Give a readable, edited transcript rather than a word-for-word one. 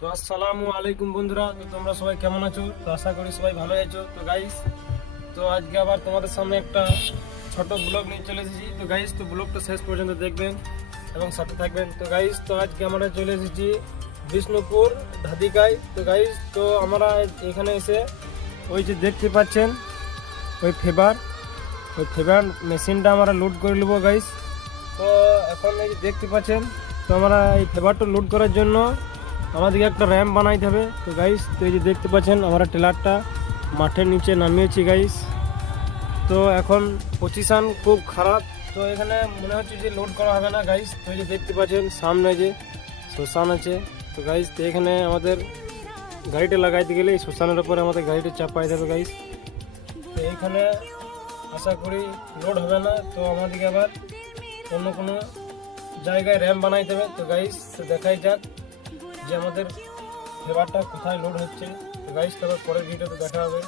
তো আসসালামু আলাইকুম বন্ধুরা, তো তোমরা সবাই কেমন আছো? তো আশা করি সবাই ভালো আছো। তো গাইস, তো আজকে আবার তোমাদের সামনে একটা ছোট ব্লগ নিয়ে চলে এসেছি। তো গাইস, তো ব্লগটা শেষ পর্যন্ত দেখবেন এবং সাথে থাকবেন। তো গাইস, তো আজকে আমরা চলে এসেছি বিষ্ণুপুর ধাদিকায়। তো গাইস, তো আমরা এখানে এসে ওই যে দেখতে পাচ্ছেন ওই ফেবার মেশিনটা আমরা লোড করে নেবো গাইস। তো এখন এই যে দেখতে পাচ্ছেন, তো আমরা এই ফেভারটা লোড করার জন্য আমাদেরকে একটা র্যাম্প বানাইতে হবে। তো গাইস, তো এই যে দেখতে পাচ্ছেন আমরা ট্রেলারটা মাঠের নিচে নামিয়েছি গাইস। তো এখন পজিশন খুব খারাপ, তো এখানে মনে হচ্ছে যে লোড করা হবে না গাইস। তো এই যে দেখতে পাচ্ছেন সামনে যে শ্মশান আছে। তো গাইস, তো এখানে আমাদের গাড়িটা লাগাইতে গেলে এই শ্মশানের উপরে আমাদের গাড়িটা চাপাই দেবে গাইস। তো এইখানে আশা করি লোড হবে না, তো আমাদেরকে আবার অন্য কোনো জায়গায় র্যাম্প বানাইতে হবে। তো গাইস, তো দেখাই যাক যে আমাদের ফেভারটা কোথায় লোড হচ্ছে। তো গাইস, তারপর পরের ভিডিওতে দেখা হবে।